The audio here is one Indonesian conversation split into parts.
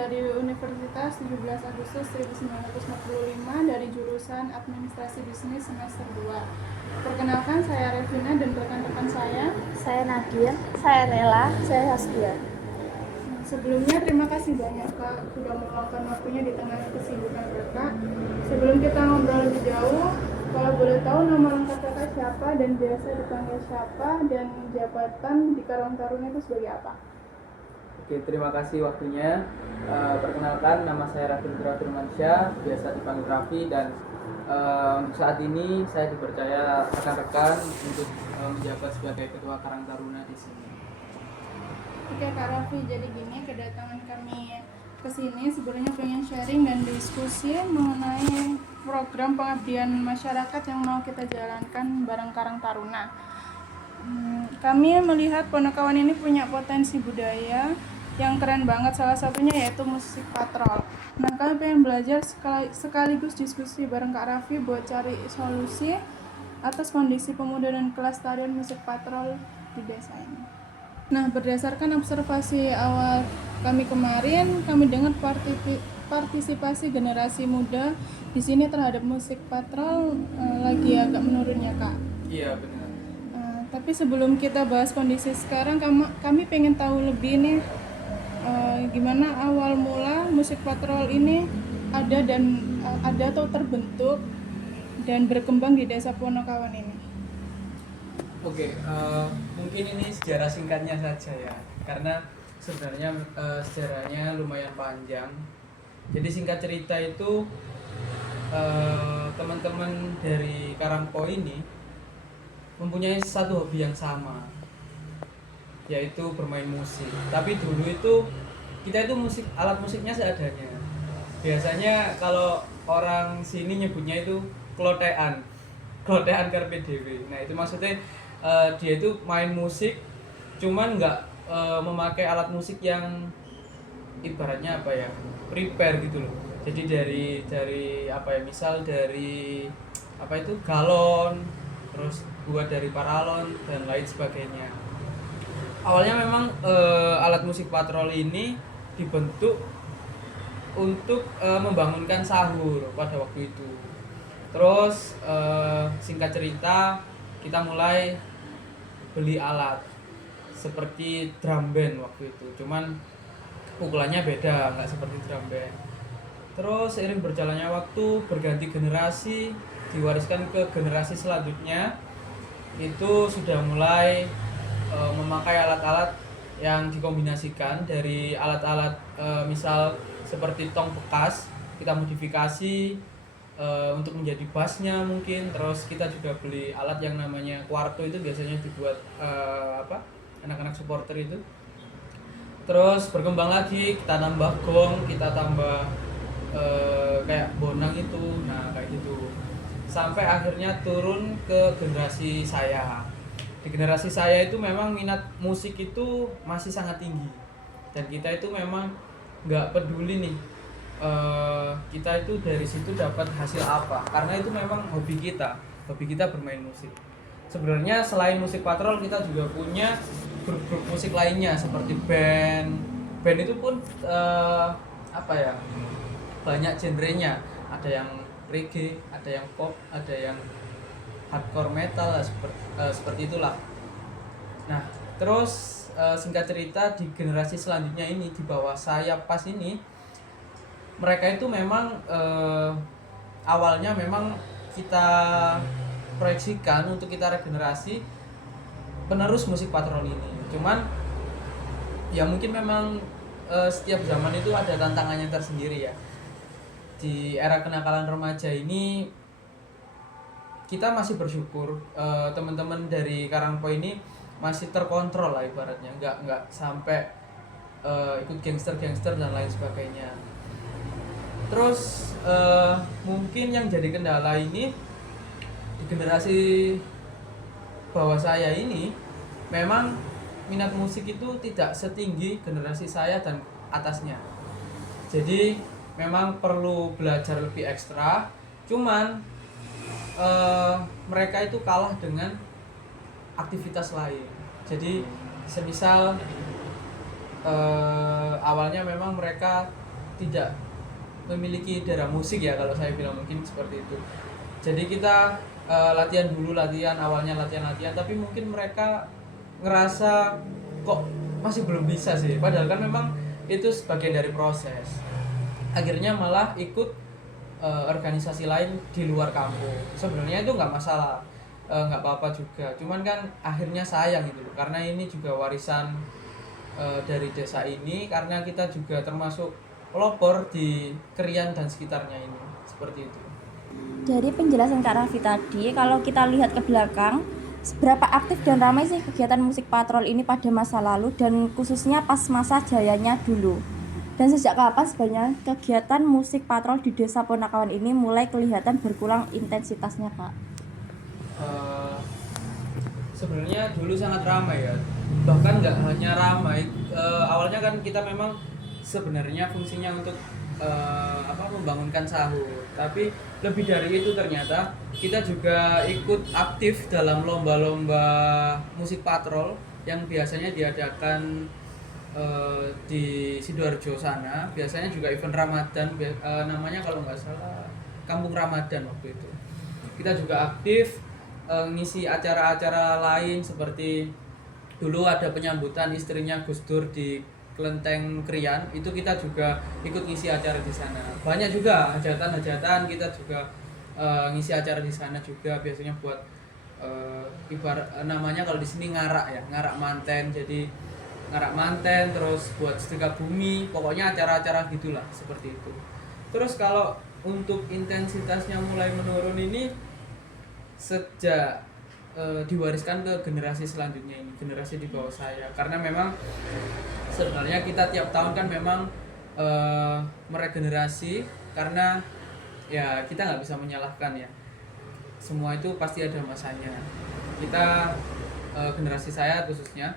dari Universitas 17 Agustus 1945 dari jurusan Administrasi Bisnis semester 2. Perkenalkan, saya Revina dan rekan-rekan saya. Saya Nadia, saya Nela, saya Haskia. Sebelumnya terima kasih banyak Kak sudah meluangkan waktunya di tengah kesibukan Kakak. Sebelum kita ngobrol lebih jauh, kalau boleh tahu nama lengkap Kakak siapa dan biasa dipanggil siapa dan jabatan di Karang Taruna itu sebagai apa? Oke, terima kasih waktunya. Perkenalkan, nama saya Raffi Firmansyah, biasa dipanggil Raffi, dan untuk saat ini saya dipercaya rekan-rekan untuk menjabat sebagai Ketua Karang Taruna di sini. Oke Kak Raffi, jadi gini kedatangan kami ke sini sebenarnya pengen sharing dan diskusi mengenai program pengabdian masyarakat yang mau kita jalankan bareng Karang Taruna. Kami melihat Ponokawan ini punya potensi budaya yang keren banget, salah satunya yaitu musik patrol. Nah, kami pengen belajar sekaligus diskusi bareng Kak Raffi buat cari solusi atas kondisi pemuda dan kelestarian musik patrol di desa ini. Nah, berdasarkan observasi awal kami kemarin, kami dengar partisipasi generasi muda di sini terhadap musik patrol lagi agak menurun ya Kak. Iya, benar. Tapi sebelum kita bahas kondisi sekarang, kami pengen tahu lebih nih gimana awal mula musik patrol ini ada atau terbentuk dan berkembang di desa Ponokawan ini. Oke, mungkin ini sejarah singkatnya saja ya, karena sebenarnya sejarahnya lumayan panjang. Jadi singkat cerita itu teman-teman dari Karangpo ini mempunyai satu hobi yang sama, yaitu bermain musik. Tapi dulu itu kita itu alat musiknya seadanya. Biasanya kalau orang sini nyebutnya itu klotean karpe dewe. Nah, itu maksudnya dia itu main musik cuman nggak memakai alat musik yang ibaratnya apa ya, prepare gitu loh. Jadi dari apa ya, misal dari apa itu galon, terus buat dari paralon dan lain sebagainya. Awalnya memang alat musik patrol ini dibentuk untuk membangunkan sahur pada waktu itu. Terus singkat cerita kita mulai beli alat seperti drum band waktu itu, cuman pukulannya beda, nggak seperti drum band. Terus seiring berjalannya waktu, berganti generasi, diwariskan ke generasi selanjutnya, itu sudah mulai memakai alat-alat yang dikombinasikan dari alat-alat misal seperti tong bekas kita modifikasi untuk menjadi bassnya mungkin. Terus kita juga beli alat yang namanya kuarto, itu biasanya dibuat anak-anak supporter itu. Terus berkembang lagi, kita tambah gong, kita tambah kayak bonang itu, nah kayak gitu, sampai akhirnya turun ke generasi saya. Di generasi saya itu memang minat musik itu masih sangat tinggi, dan kita itu memang nggak peduli nih kita itu dari situ dapat hasil apa, karena itu memang hobi kita bermain musik. Sebenarnya selain musik patrol, kita juga punya grup-grup musik lainnya seperti band itu pun apa ya, banyak genrenya, ada yang reggae, ada yang pop, ada yang hardcore metal, seperti itulah. Nah, terus singkat cerita, di generasi selanjutnya ini, di bawah saya pas ini, mereka itu memang awalnya memang kita proyeksikan untuk kita regenerasi penerus musik patrol ini. Cuman ya mungkin memang setiap zaman itu ada tantangannya tersendiri ya. Di era kenakalan remaja ini kita masih bersyukur teman-teman dari Karangpo ini masih terkontrol lah ibaratnya, nggak sampai ikut gangster dan lain sebagainya. Terus mungkin yang jadi kendala ini di generasi bawah saya ini, memang minat musik itu tidak setinggi generasi saya dan atasnya. Jadi memang perlu belajar lebih ekstra. Cuman mereka itu kalah dengan aktivitas lain. Jadi semisal awalnya memang mereka tidak memiliki darah musik ya, kalau saya bilang mungkin seperti itu. Jadi kita awalnya latihan, tapi mungkin mereka ngerasa kok masih belum bisa sih, padahal kan memang itu sebagian dari proses. Akhirnya malah ikut organisasi lain di luar kampus. Sebenarnya itu nggak masalah, nggak apa-apa juga, cuman kan akhirnya sayang gitu loh, karena ini juga warisan dari desa ini, karena kita juga termasuk pelopor di Krian dan sekitarnya ini, seperti itu. Dari penjelasan Kak Raffi tadi, kalau kita lihat ke belakang, seberapa aktif dan ramai sih kegiatan musik patrol ini pada masa lalu dan khususnya pas masa jayanya dulu? Dan sejak kapan sebenarnya kegiatan musik patrol di Desa Punakawan ini mulai kelihatan berkurang intensitasnya, Kak? Sebenarnya dulu sangat ramai ya, bahkan nggak hanya ramai. Awalnya kan kita memang sebenarnya fungsinya untuk membangunkan sahur, tapi lebih dari itu ternyata kita juga ikut aktif dalam lomba-lomba musik patrol yang biasanya diadakan di Sidoarjo sana. Biasanya juga event Ramadan, namanya kalau nggak salah Kampung Ramadan waktu itu. Kita juga aktif ngisi acara-acara lain, seperti dulu ada penyambutan istrinya Gus Dur di Kelenteng Krian, itu kita juga ikut ngisi acara di sana. Banyak juga hajatan-hajatan kita juga ngisi acara di sana juga, biasanya buat ibarat namanya kalau di sini ngarak ya, ngarak manten. Jadi ngarak manten, terus buat setrika bumi, pokoknya acara-acara gitulah, seperti itu. Terus kalau untuk intensitasnya mulai menurun ini sejak diwariskan ke generasi selanjutnya ini, generasi di bawah saya, karena memang sebenarnya kita tiap tahun kan memang meregenerasi, karena ya kita nggak bisa menyalahkan ya, semua itu pasti ada masanya. Kita generasi saya khususnya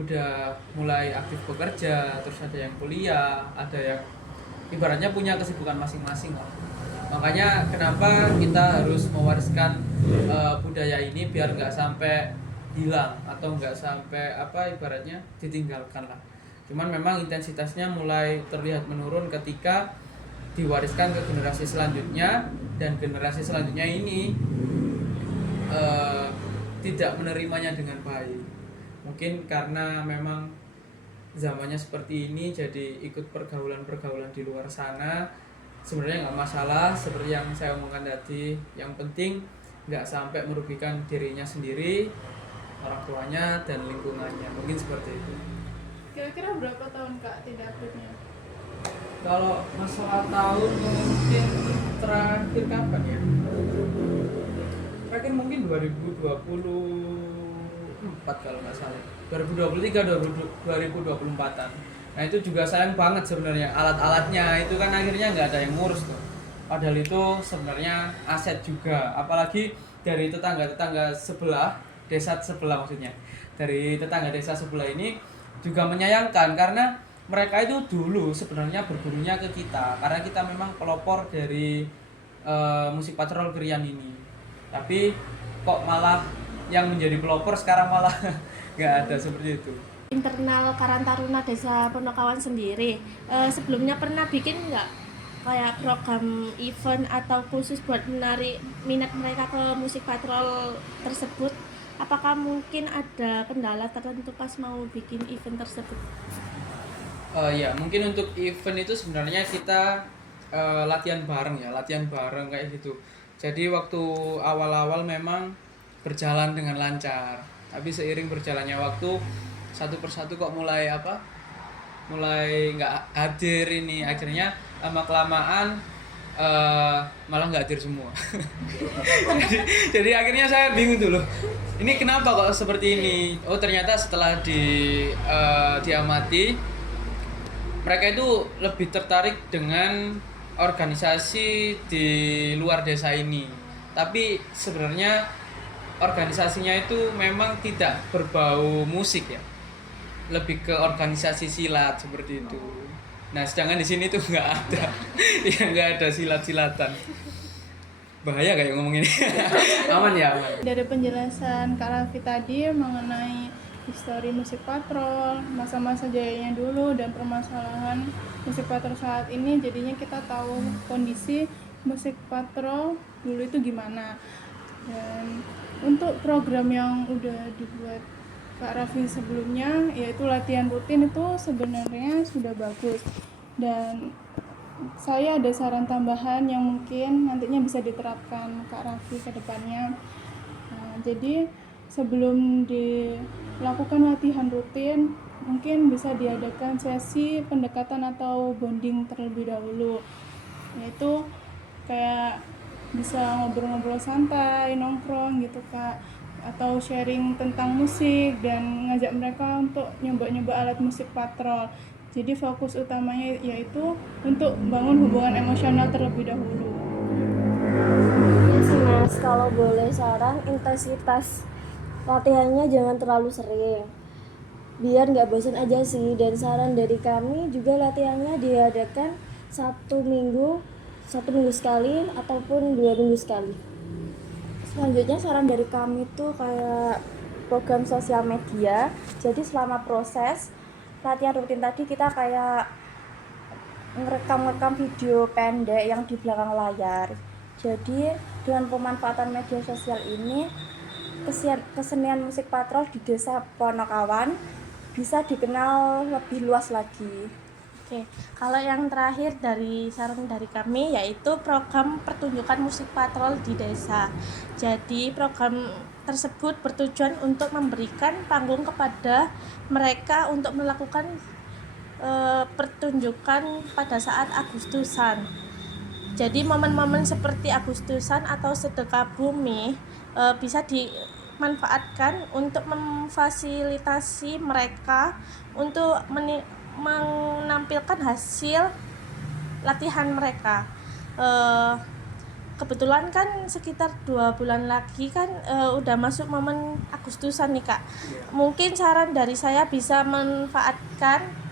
udah mulai aktif bekerja, terus ada yang kuliah, ada yang ibaratnya punya kesibukan masing-masing lah. Makanya kenapa kita harus mewariskan budaya ini biar nggak sampai hilang atau nggak sampai ibaratnya ditinggalkan lah. Cuman memang intensitasnya mulai terlihat menurun ketika diwariskan ke generasi selanjutnya, dan generasi selanjutnya ini tidak menerimanya dengan baik. Mungkin karena memang zamannya seperti ini, jadi ikut pergaulan-pergaulan di luar sana. Sebenarnya nggak masalah, seperti yang saya omongkan tadi. Yang penting nggak sampai merugikan dirinya sendiri, orang tuanya, dan lingkungannya. Mungkin seperti itu. Kira-kira berapa tahun Kak tidak aktifnya? Kalau masalah tahun mungkin terakhir kapan ya? Terakhir mungkin 2024 kalau nggak salah. 2023, 2024-an. Nah itu juga sayang banget sebenarnya, alat-alatnya itu kan akhirnya nggak ada yang ngurus tuh. Padahal itu sebenarnya aset juga, apalagi dari tetangga-tetangga sebelah, desa sebelah maksudnya. Dari tetangga desa sebelah ini juga menyayangkan, karena mereka itu dulu sebenarnya bergurunya ke kita, karena kita memang pelopor dari musik patrol Krian ini. Tapi kok malah yang menjadi pelopor sekarang malah nggak ada, seperti itu. Internal Karang Taruna Desa Punakawan sendiri sebelumnya pernah bikin nggak kayak program event atau khusus buat menarik minat mereka ke musik patrol tersebut? Apakah mungkin ada kendala tertentu pas mau bikin event tersebut? Ya mungkin untuk event itu sebenarnya kita latihan bareng kayak gitu. Jadi waktu awal-awal memang berjalan dengan lancar, tapi seiring berjalannya waktu, satu persatu kok mulai nggak hadir ini. Akhirnya lama kelamaan malah nggak hadir semua. jadi akhirnya saya bingung dulu, ini kenapa kok seperti ini. Oh ternyata setelah diamati, mereka itu lebih tertarik dengan organisasi di luar desa ini, tapi sebenarnya organisasinya itu memang tidak berbau musik ya, lebih ke organisasi silat seperti itu. Nah sedangkan di sini tuh nggak ada, ya nggak ada silat-silatan. Bahaya kayak ngomong ini. Aman ya, aman. Dari penjelasan Kak Raffi tadi mengenai histori musik patrol, masa-masa jayanya dulu dan permasalahan musik patrol saat ini. Jadinya kita tahu kondisi musik patrol dulu itu gimana. Dan untuk program yang udah dibuat Kak Raffi sebelumnya, yaitu latihan rutin, itu sebenarnya sudah bagus. Dan saya ada saran tambahan yang mungkin nantinya bisa diterapkan Kak Raffi ke depannya. Nah, jadi sebelum dilakukan latihan rutin, mungkin bisa diadakan sesi pendekatan atau bonding terlebih dahulu, yaitu kayak bisa ngobrol-ngobrol santai, nongkrong gitu Kak, atau sharing tentang musik dan ngajak mereka untuk nyoba-nyoba alat musik patrol. Jadi fokus utamanya yaitu untuk bangun hubungan emosional terlebih dahulu. Iya sih Mas, kalau boleh saran intensitas latihannya jangan terlalu sering biar nggak bosan aja sih. Dan saran dari kami juga latihannya diadakan satu minggu sekali ataupun 2 minggu sekali. Selanjutnya saran dari kami tuh kayak program sosial media. Jadi selama proses latihan rutin tadi kita kayak ngerekam video pendek yang di belakang layar. Jadi dengan pemanfaatan media sosial ini, kesenian musik patrol di desa Ponokawan bisa dikenal lebih luas lagi. Oke, kalau yang terakhir dari saran dari kami yaitu program pertunjukan musik patrol di desa. Jadi program tersebut bertujuan untuk memberikan panggung kepada mereka untuk melakukan pertunjukan pada saat Agustusan. Jadi momen-momen seperti Agustusan atau sedekah bumi bisa dimanfaatkan untuk memfasilitasi mereka untuk menampilkan hasil latihan mereka. Kebetulan kan sekitar 2 bulan lagi kan udah masuk momen Agustusan nih Kak. Mungkin saran dari saya bisa manfaatkan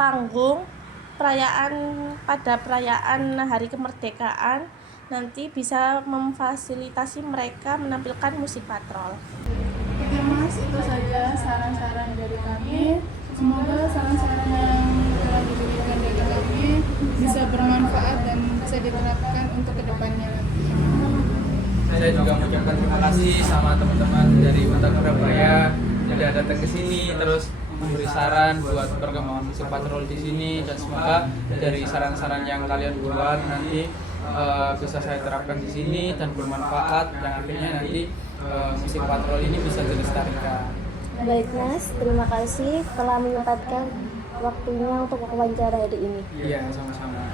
panggung pada perayaan Hari Kemerdekaan, nanti bisa memfasilitasi mereka menampilkan musik patrol. Oke Mas, itu saja saran-saran dari kami. Semoga saran-saran yang telah diberikan dari kami bisa bermanfaat dan bisa diterapkan untuk kedepannya lagi. Saya juga mengucapkan terima kasih sama teman-teman dari Kota Surabaya yang sudah datang ke sini terus memberi saran buat perkembangan musik patrol di sini, dan semoga dari saran-saran yang kalian buat nanti bisa saya terapkan di sini dan bermanfaat, yang akhirnya nanti musik patrol ini bisa dilestarikan. Baik Mas, terima kasih telah menyempatkan waktunya untuk wawancara hari ini. Iya, sama-sama.